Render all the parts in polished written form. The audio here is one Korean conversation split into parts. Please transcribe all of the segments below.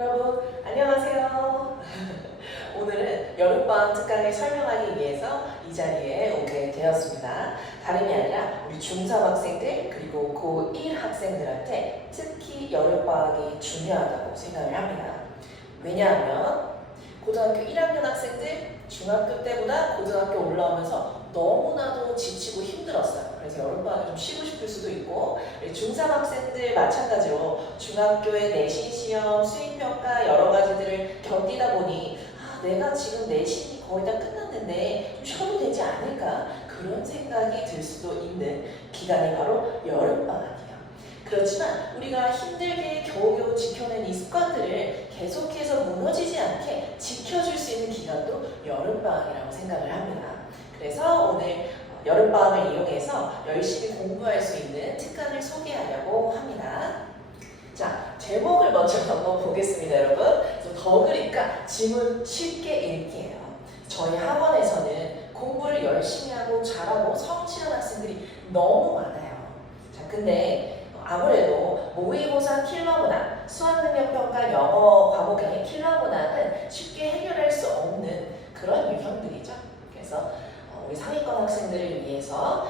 여러분 안녕하세요. 오늘은 여름방학 특강을 설명하기 위해서 이 자리에 오게 되었습니다. 다름이 아니라 우리 중3 학생들 그리고 고1 학생들한테 특히 여름방학이 중요하다고 생각을 합니다. 왜냐하면 고등학교 1학년 학생들 중학교 때보다 고등학교 올라오면서 너무나도 지치고 힘들었어요. 그래서 여름방학에 좀 쉬고 싶을 수도 있고, 중3 학생들 마찬가지로 중학교의 내신 시험, 수행평가 여러 가지들을 견디다 보니 내가 지금 내신이 거의 다 끝났는데 좀 쉬어도 되지 않을까? 그런 생각이 들 수도 있는 기간이 바로 여름방학이에요. 그렇지만 우리가 힘들게 겨우겨우 지켜낸 이 습관들을 계속해서 무너지지 않게 지켜줄 수 있는 기간도 여름방학이라고 생각을 합니다. 그래서 오늘 여름방학을 이용해서 열심히 공부할 수 있는 특강을 소개하려고 합니다. 자, 제목을 먼저 한번 보겠습니다, 여러분. 더 그러니까 지문 쉽게 읽기예요. 저희 학원에서는 공부를 열심히 하고 잘하고 성실한 학생들이 너무 많아요. 자, 근데 아무래도 모의고사 킬러 문항, 수학능력평가 영어 과목의 킬러 문항은 쉽게 해결할 수 없는 그런 유형들이죠. 그래서 우리 상위권 학생들을 위해서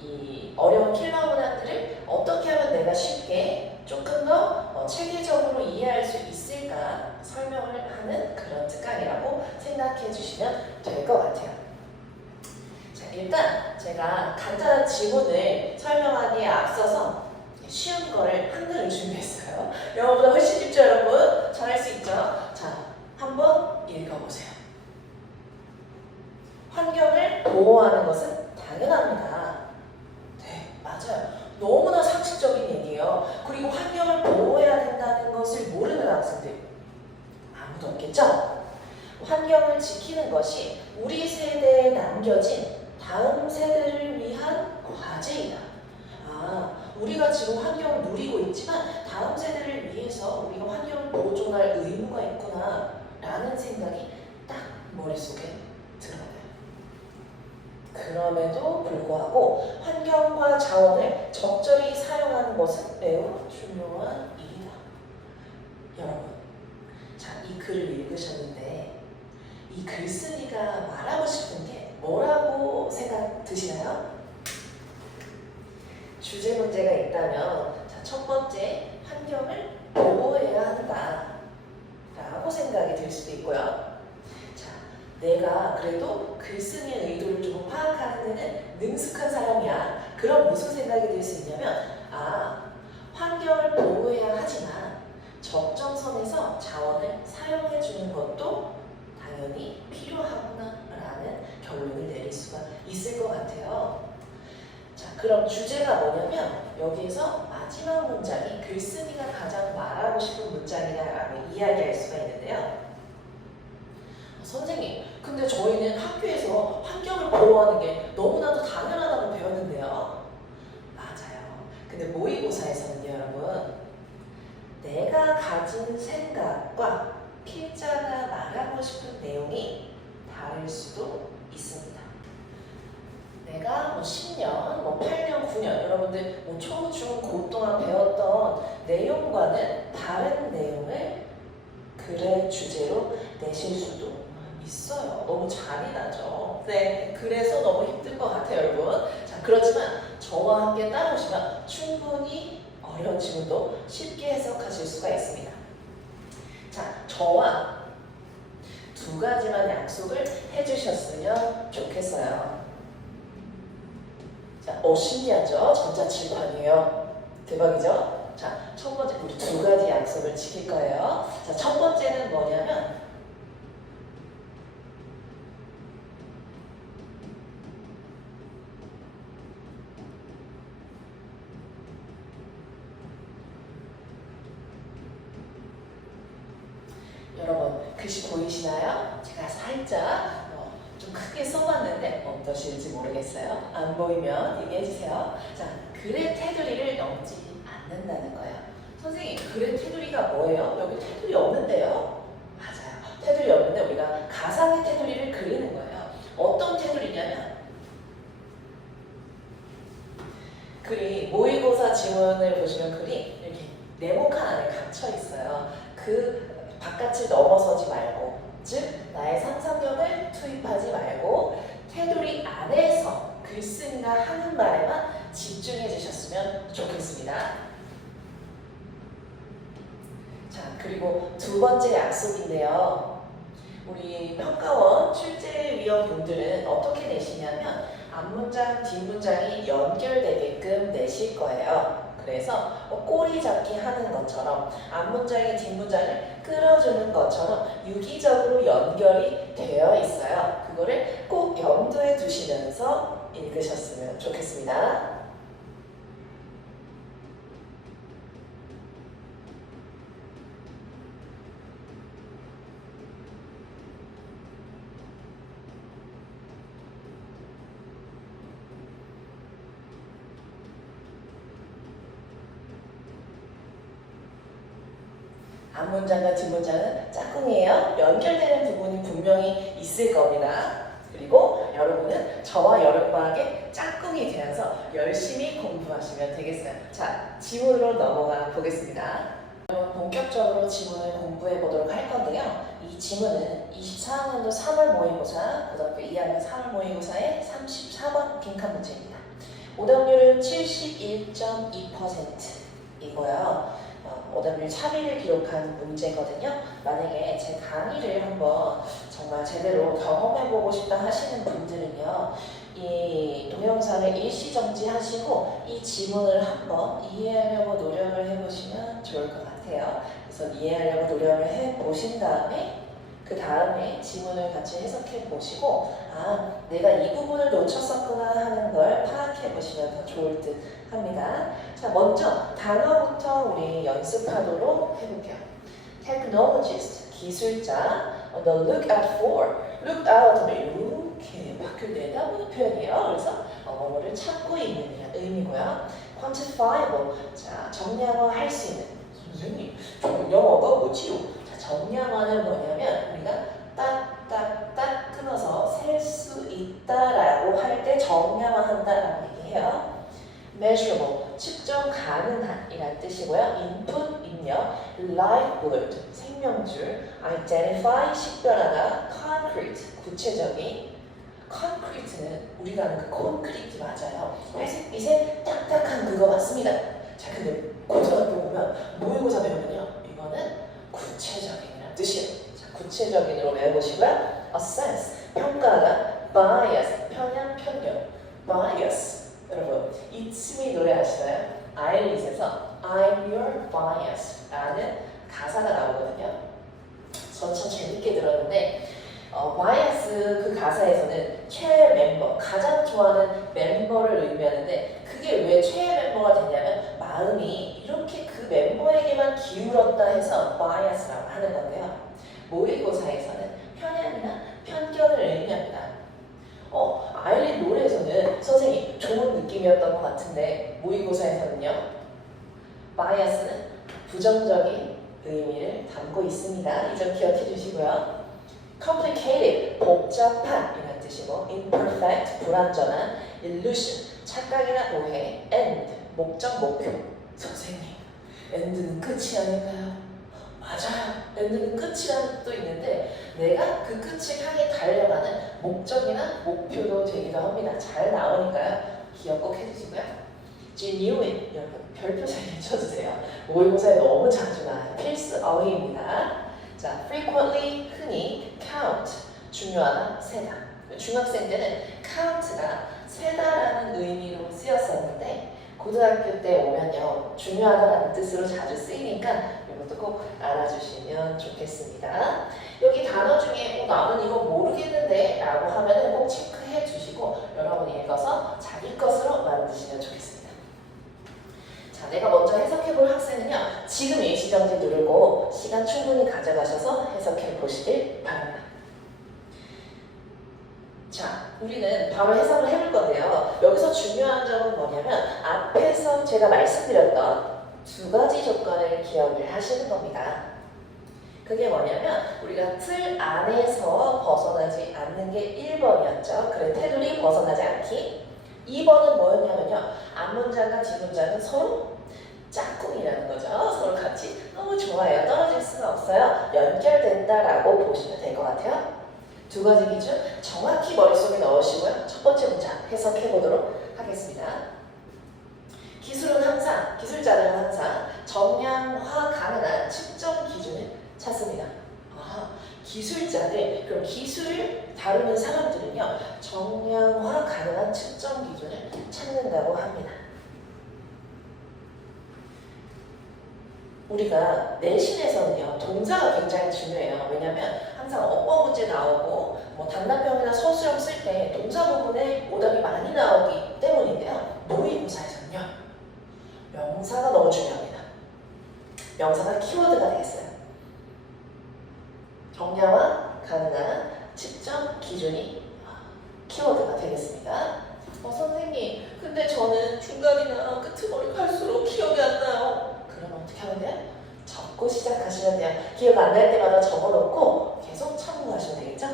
이 어려운 킬러 문항들을 어떻게 하면 내가 쉽게 조금 더 체계적으로 이해할 수 있을까 설명을 하는 그런 특강이라고 생각해 주시면 될 것 같아요. 자, 일단 제가 간단한 지문을 설명하기에 앞서서 쉬운 거를 한글을 준비했어요. 영어보다 훨씬 쉽죠, 여러분? 잘할 수 있죠? 자, 한번 읽어보세요. 환경을 보호하는 것은 당연합니다. 네, 맞아요. 너무나 상식적인 얘기예요. 그리고 환경을 보호해야 된다는 것을 모르는 학생들 아무도 없겠죠? 환경을 지키는 것이 우리 세대에 남겨진 다음 세대를 위한 과제이다. 우리가 지금 환경을 누리고 있지만 다음 세대를 위해서 우리가 환경을 보존할 의무가 있구나 라는 생각이 딱 머릿속에 들어요. 그럼에도 불구하고 환경과 자원을 적절히 사용하는 것은 매우 중요한 일이다. 여러분, 자, 이 글을 읽으셨는데 이 글쓴이가 말하고 싶은 게 뭐라고 생각 드시나요? 주제 문제가 있다면 자, 첫 번째, 환경을 보호해야 한다 라고 생각이 들 수도 있고요. 자, 내가 그래도 글쓴이의 의도를 좀 파악하는 데는 능숙한 사람이야. 그럼 무슨 생각이 들 수 있냐면 환경을 보호해야 하지만 적정선에서 자원을 사용해주는 것도 당연히 필요하구나 라는 결론을 내릴 수가 있을 것 같아요. 자, 그럼 주제가 뭐냐면 여기에서 마지막 문장이 글쓴이가 가장 말하고 싶은 문장이다라고 이야기할 수가 있는데요. 선생님, 근데 저희는 학교에서 환경을 보호하는 게 너무나도 당연하다고 배웠는데요. 맞아요. 근데 모의고사에서는요, 여러분, 내가 가진 생각과 필자가 말하고 싶은 내용이 다를 수도 있습니다. 내가 10년, 8년, 9년 여러분들 초, 중, 고 동안 배웠던 내용과는 다른 내용을 글의 주제로 내실 수도 있어요. 너무 잔인하죠. 네, 그래서 너무 힘든 것 같아요, 여러분. 자, 그렇지만 저와 함께 따라오시면 충분히 어려운 지문도 쉽게 해석하실 수가 있습니다. 자, 저와 두 가지만 약속을 해주셨으면 좋겠어요. 자, 신기하죠? 전자칠판이에요. 대박이죠? 자, 첫 번째, 우리 두 가지 약속을 지킬 거예요. 자, 첫 번째는 뭐냐면 여러분, 글씨 보이시나요? 제가 살짝 좀 크게 써봤는데 어떠실지 모르겠어요. 안 보이면 얘기해주세요. 자, 글의 테두리를 넘지 않는다는 거예요. 선생님, 글의 테두리가 뭐예요? 여기 테두리 없는데요? 맞아요. 테두리 없는데 우리가 가상의 테두리를 그리는 거예요. 어떤 테두리냐면 글이 모의고사 지문을 보시면 글이 이렇게 네모칸 안에 갇혀 있어요. 그 바깥을 넘어서지 말고, 즉 나의 상상력을 투입하지 말고 테두리 안에서 글쓴이나 하는 말에만 집중해 주셨으면 좋겠습니다. 자, 그리고 두 번째 약속인데요. 우리 평가원 출제위원분들은 어떻게 내시냐면 앞문장, 뒷문장이 연결되게끔 내실 거예요. 그래서 꼬리 잡기 하는 것처럼 앞문장이 뒷문장을 끌어주는 것처럼 유기적으로 연결이 되어 있어요. 그거를 꼭 염두에 두시면서 읽으셨으면 좋겠습니다. 앞문장과 뒷문장은 짝꿍이에요. 연결되는 부분이 분명히 있을 겁니다. 그리고 여러분은 저와 여름방학의 짝꿍이 되어서 열심히 공부하시면 되겠어요. 자, 지문으로 넘어가 보겠습니다. 본격적으로 지문을 공부해 보도록 할 건데요. 이 지문은 24학년도 3월 모의고사, 고등학교 2학년 3월 모의고사의 34번 빈칸 문제입니다. 오답률은 71.2%이고요. 오답률 3위를 기록한 문제거든요. 만약에 제 강의를 한번 정말 제대로 경험해보고 싶다 하시는 분들은요, 이 동영상을 일시정지 하시고 이 지문을 한번 이해하려고 노력을 해보시면 좋을 것 같아요. 그래서 이해하려고 노력을 해보신 다음에 그 다음에 지문을 같이 해석해 보시고 아, 내가 이 부분을 놓쳤었구나 하는 걸 파악해 보시면 더 좋을 듯 합니다. 자, 먼저 단어부터 우리 연습하도록 해볼게요. Technologist, 기술자. The look out for, look out, 이렇게 밖을 내다보는 표현이에요. 그래서 뭐를 찾고 있는 의미고요. Quantifiable, 자, 정량화할 수 있는. 선생님, 정량화가 뭐지요? 정량화는 뭐냐면 우리가 딱딱딱 끊어서 셀 수 있다라고 할 때 정량화한다라고 얘기해요. Measurable, 측정 가능한 이란 뜻이고요. Input, 입력. Livelihood, 생명줄. Identify, 식별하다. Concrete, 구체적인. Concrete는 우리가 아는 그 콘크리트 맞아요. 회색빛의 딱딱한 그거 맞습니다. 자, 근데 고등학교 보면 모의고사 배우면요, 이거는 구체적인이라는 뜻이에요. 자, 구체적인으로 외워보시고요. Assess, 평가하다. Bias, 편향, 편견. Bias, 여러분 이츠미 노래 아시나요? 아일릿에서 I'm your bias 라는 가사가 나오거든요. 전 참 재밌게 들었는데 bias 그 가사에서는 최애 멤버, 가장 좋아하는 멤버를 의미하는데 그게 왜 최애 멤버가 됐냐면 마음이 이렇게 그 멤버에게만 기울었다 해서 bias라고 하는 건데요. 모의고사에서는 편향이나 편견을 의미합니다. 아일린 노래에서는 선생님 좋은 느낌이었던 것 같은데 모의고사에서는요. bias는 부정적인 의미를 담고 있습니다. 이 점 기억해 주시고요. complicated, 복잡한 이라는 뜻이고 imperfect, 불완전한 illusion, 착각이나 오해 end, 목적, 목표. 선생님, end는 끝이 아닐까요? 맞아요. end는 끝이라는 뜻도 있는데 내가 그 끝을 향해 달려가는 목적이나 목표도 되기도 합니다. 잘 나오니까요. 기억 꼭 해주시고요. genuine, 여러분 별표 잘 쳐주세요. 모의고사에 너무 자주 나와요. 필수 어휘입니다. 자, frequently, 흔히, count, 중요하다, 세다. 중학생 때는 count가 세다라는 의미로 쓰였었는데 고등학교 때 오면요, 중요하다라는 뜻으로 자주 쓰이니까 이것도 꼭 알아주시면 좋겠습니다. 여기 단어 중에 나는 이거 모르겠는데 라고 하면은 꼭 체크해 주시고 여러분이 읽어서 자기 것으로 만드시면 좋겠습니다. 자, 내가 먼저 해석해 볼 학생은요, 지금 일시정지 누르고 시간 충분히 가져가셔서 해석해 보시길 바랍니다. 자, 우리는 바로 해석을 해볼 건데요. 여기서 중요한 점은 뭐냐면 앞에서 제가 말씀드렸던 두 가지 조건을 기억을 하시는 겁니다. 그게 뭐냐면 우리가 틀 안에서 벗어나지 않는 게 1번이었죠. 그래, 테두리 벗어나지 않기. 2번은 뭐였냐면요. 앞문장과 뒷문장은 서로 짝꿍이라는 거죠. 서로 같이 너무 좋아요. 떨어질 수가 없어요. 연결된다라고 보시면 될 것 같아요. 두 가지 기준 정확히 머릿속에 넣으시고요. 첫 번째 문장 해석해 보도록 하겠습니다. 기술자들은 항상 정량화 가능한 측정 기준을 찾습니다. 기술자들, 그럼 기술을 다루는 사람들은요, 정량화 가능한 측정 기준을 찾는다고 합니다. 우리가 내신에서는요, 동사가 굉장히 중요해요. 왜냐하면 항상 어법 문제 나오고 단답형이나 서술형 쓸 때 동사 부분에 오답이 많이 나오기 때문인데요. 모의고사에서는요, 명사가 너무 중요합니다. 명사가 키워드가 되겠어요. 정량화 가능한 측정 기준이 키워드가 되겠습니다. 선생님, 근데 저는 중간이나 끄트머리 갈수록 기억이 안 나요. 그럼 어떻게 하면 돼요? 적고 시작하시면 돼요. 기억 안 날 때마다 적어놓고 계속 참고하시면 되겠죠?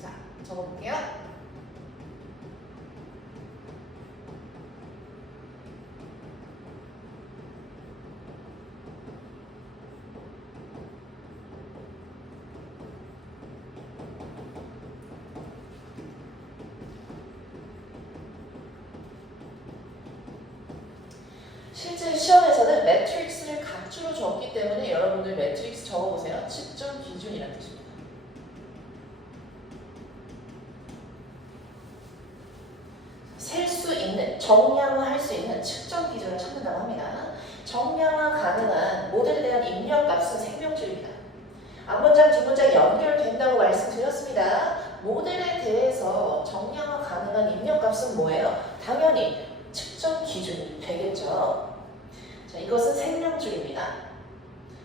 자, 적어볼게요. 실제 시험에서는 매트릭스를 각주로 적기 때문에 여러분들 매트릭스 적어보세요. 측정 기준이라는 뜻입니다. 셀 수 있는, 정량화할 수 있는 측정 기준을 찾는다고 합니다. 정량화 가능한 모델에 대한 입력값은 생명줄입니다. 앞문장, 뒷문장 연결된다고 말씀드렸습니다. 모델에 대해서 정량화 가능한 입력값은 뭐예요? 당연히 측정 기준이 되겠죠. 자, 이것은 생명줄입니다.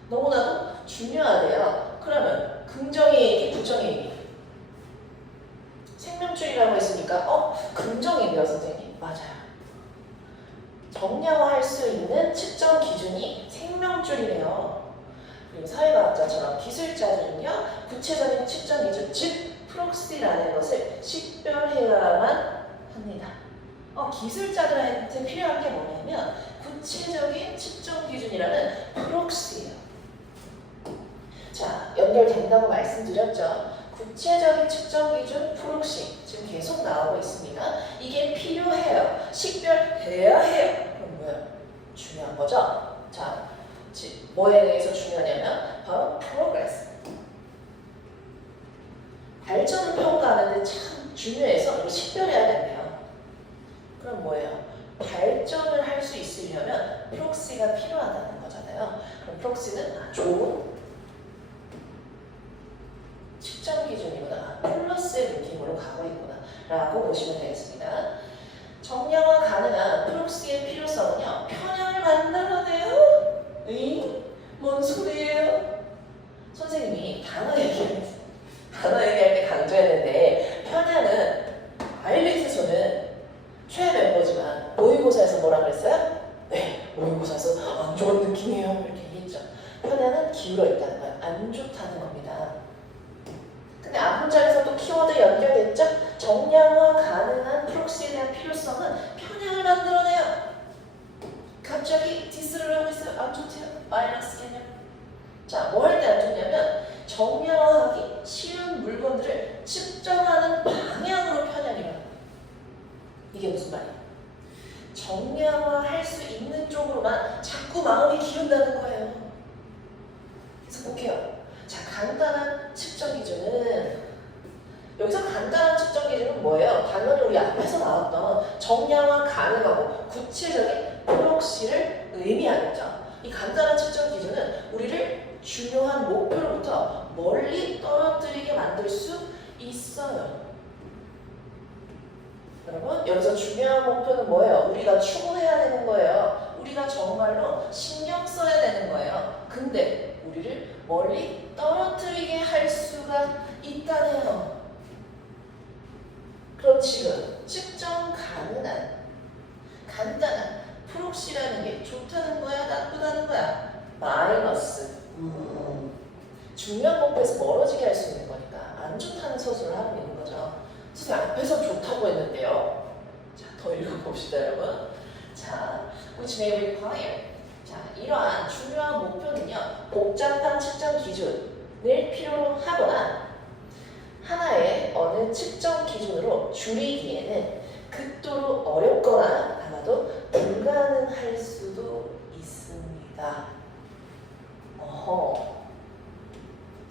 너무나도 중요하대요. 그러면 긍정의 얘기, 부정의 얘기. 생명줄이라고 했으니까 긍정이네요, 선생님. 맞아요. 정량화할 수 있는 측정 기준이 생명줄이래요. 그리고 사회과학자처럼 기술자들은요, 구체적인 측정 기준, 즉 프록시라는 것을 식별해야만 합니다. 기술자들한테 필요한 게 뭐냐면 구체적인 측정 기준이라는 프록시예요. 자, 연결된다고 말씀드렸죠. 구체적인 측정 기준 프록시 지금 계속 나오고 있습니다. 이게 필요해요. 식별해야 해요. 그럼 뭐예요? 중요한 거죠. 자, 뭐에 대해서 중요하냐면 바로 progress. 발전을 평가하는데 참 중요해서 이거 식별해야 된대요. 그럼 뭐예요? 발전을 할 수 있으려면 프록시가 필요하다는 거잖아요. 그럼 프록시는 좋은 측정 기준이구나, 플러스의 느낌으로 가고 있구나 라고 보시면 되겠습니다. 정량화 가능한 프록시의 필요성은요, 편향을 만들어내요? 뭔 소리예요? 선생님이 단어 얘기할 때 강조했는데, 편향은 아일렛에서는 최애 멤버지만 모의고사에서 뭐라 그랬어요? 네, 모의고사에서 안 좋은 느낌이에요 이렇게 얘기했죠. 편향은 기울어 있다는 건 안 좋다는 겁니다. 근데 앞문장에서 또 키워드 연결됐죠? 정량화 가능한 프록시에 대한 필요성은 편향을 만들어내요. 갑자기 디스를 하고 있어요. 안 좋대요. 마이너스 개념. 자, 뭐 할 때 안 좋냐면 정량화하기 쉬운 물건들을 측정하는 방향으로 편향이 와요. 이게 무슨 말이에요? 정량화할 수 있는 쪽으로만 자꾸 마음이 기운다는 거예요. 그래서 볼게요. 자, 간단한 측정 기준은, 여기서 간단한 측정 기준은 뭐예요? 당연히 우리 앞에서 나왔던 정량화 가능하고 구체적인 프록시를 의미하겠죠. 이 간단한 측정 기준은 우리를 중요한 목표로부터 멀리 떨어뜨리게 만들 수 있어요. 여러분, 여기서 중요한 목표는 뭐예요? 우리가 추구해야 되는 거예요. 우리가 정말로 신경 써야 되는 거예요. 근데 우리를 멀리 떨어뜨리게 할 수가 있다네요. 그럼 지금 측정 가능한 간단한 프록시라는 게 좋다는 거야? 나쁘다는 거야? 마이너스. 중요한 목표에서 멀어지게 할 수 있는 거니까 안 좋다는 서술을 하고 있는 거죠. 선생님 앞에서 좋다고 했는데요. 자, 더 읽어봅시다 여러분. 자, which may require. 자, 이러한 중요한 목표는요, 복잡한 측정 기준을 필요로 하거나 하나의 어느 측정 기준으로 줄이기에는 극도로 어렵거나 아마도 불가능할 수도 있습니다.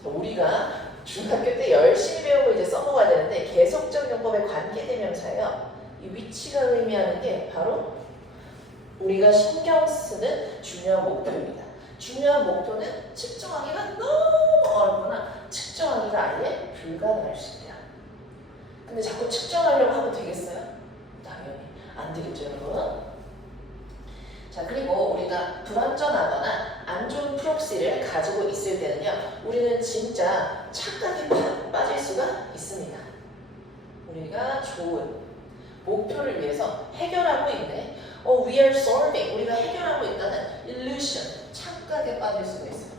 우리가 중학교 때 열심히 배우고 이제 써먹어야 되는데 계속적 용법의 관계대명사예요. 이 위치가 의미하는 게 바로 우리가 신경 쓰는 중요한 목표입니다. 중요한 목표는 측정하기가 너무 어렵거나 측정하기가 아예 불가능할 수 있대요. 근데 자꾸 측정하려고 하면 되겠어요? 당연히 안 되겠죠, 여러분. 자, 그리고 우리가 불완전하거나 안 좋은 프록시를 가지고 있을 때는요, 우리는 진짜 착각에 빠질 수가 있습니다. 우리가 좋은 목표를 위해서 해결하고 있네. We are solving. 우리가 해결하고 있다는 illusion, 착각에 빠질 수가 있어요.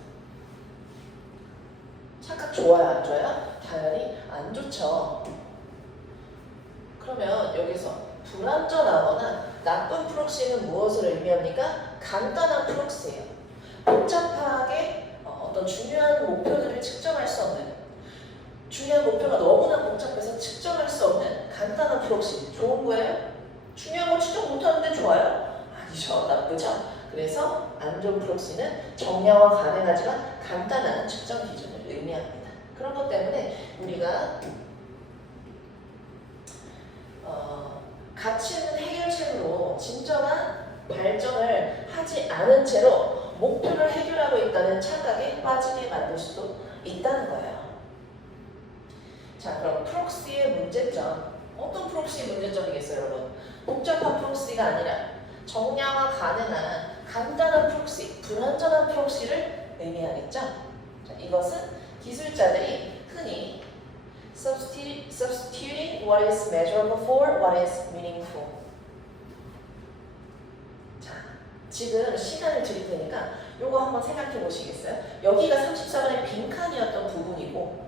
착각 좋아요, 안 좋아요? 당연히 안 좋죠. 그러면 여기서 불완전하거나 나쁜 프록시는 무엇을 의미합니까? 간단한 프록시예요. 복잡하게 어떤 중요한 목표들을 측정할 수 없는, 중요한 목표가 너무나 복잡해서 측정할 수 없는 간단한 프록시. 좋은 거예요? 중요한 거 측정 못하는데 좋아요? 아니죠. 나쁘죠. 그래서 안 좋은 프록시는 정량화 가능하지만 간단한 측정 기준을 의미합니다. 그런 것 때문에 우리가 가치 있는 해결책으로 진정한 발전을 하지 않은 채로 목표를 해결하고 있다는 착각에 빠지게 만들 수도 있다는 거예요. 자, 그럼 프록시의 문제점. 어떤 프록시의 문제점이겠어요, 여러분? 복잡한 프록시가 아니라 정량화 가능한 간단한 프록시, 불완전한 프록시를 의미하겠죠? 자, 이것은 기술자들이 흔히 substituting what is measurable for what is meaningful. 자, 지금 시간을 드릴 테니까 요거 한번 생각해 보시겠어요? 여기가 34번의 빈칸이었던 부분이고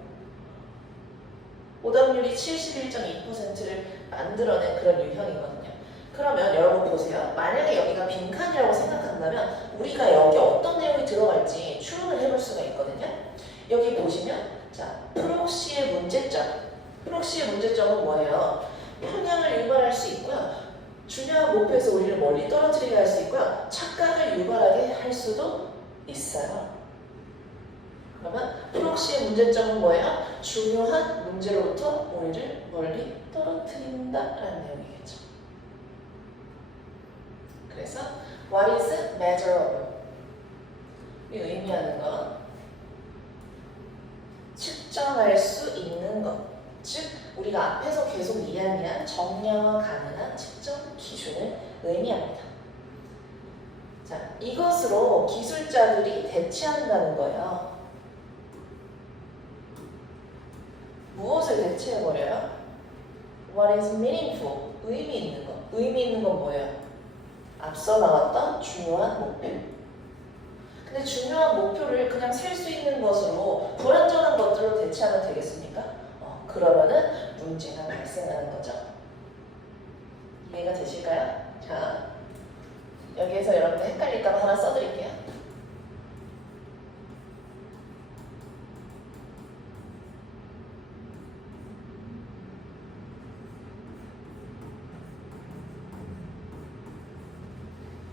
오답률이 71.2%를 만들어낸 그런 유형이거든요. 그러면 여러분 보세요. 만약에 여기가 빈칸이라고 생각한다면 우리가 여기 어떤 내용이 들어갈지 추론을 해볼 수가 있거든요. 여기 보시면 자, 프록시의 문제점. 프록시의 문제점은 뭐예요? 편향을 유발할 수 있고요. 중요한 목표에서 우리를 멀리 떨어뜨리게 할 수 있고요. 착각을 유발하게 할 수도 있어요. 그러면 프록시의 문제점은 뭐예요? 중요한 문제로부터 우리를 멀리 떨어뜨린다라는 내용이겠죠. 그래서 what is measurable? 이 의미하는 건 측정할 수 있는 것, 즉 우리가 앞에서 계속 이야기한 정량화 가능한 측정 기준을 의미합니다. 자, 이것으로 기술자들이 대체한다는 거예요. 무엇을 대체해버려요? What is meaningful? 의미 있는 것. 의미 있는 건 뭐예요? 앞서 나왔던 중요한 목표. 근데 중요한 목표를 그냥 셀 수 있는 것으로 불완전한 것들로 대체하면 되겠습니까? 그러면은 문제가 발생하는 거죠. 이해가 되실까요? 자, 여기에서 여러분들 헷갈릴까봐 하나 써드릴게요.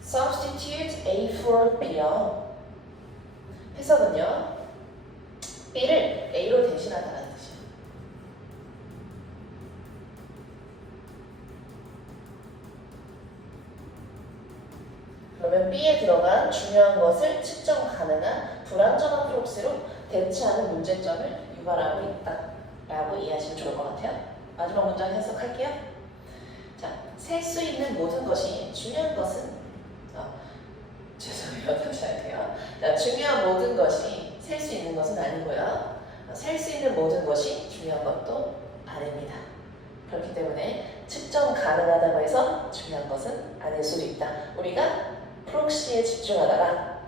Substitute A for B요. 해석은요, B를 A로 대신한다는 뜻이에요. 그러면 B에 들어간 중요한 것을 측정 가능한 불완전한 프록시로 대체하는 문제점을 유발하고 있다라고 이해하시면 좋을 것 같아요. 마지막 문장 해석할게요. 자, 셀 수 있는 모든 것이 중요한 것은 죄송해요. 다시 할게요. 자, 중요한 모든 것이 셀 수 있는 것은 아니고요. 셀 수 있는 모든 것이 중요한 것도 아닙니다. 그렇기 때문에 측정 가능하다고 해서 중요한 것은 아닐 수도 있다. 우리가 프록시에 집중하다가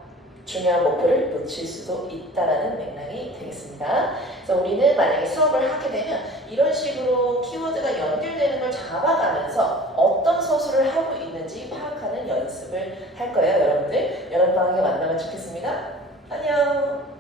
중요한 목표를 놓칠 수도 있다라는 맥락이 되겠습니다. 있습니다. 그래서 우리는 만약에 수업을 하게 되면 이런 식으로 키워드가 연결되는 걸 잡아가면서 어떤 서술을 하고 있는지 파악하는 연습을 할 거예요. 여러분들 여름방학에 만나면 좋겠습니다. 안녕.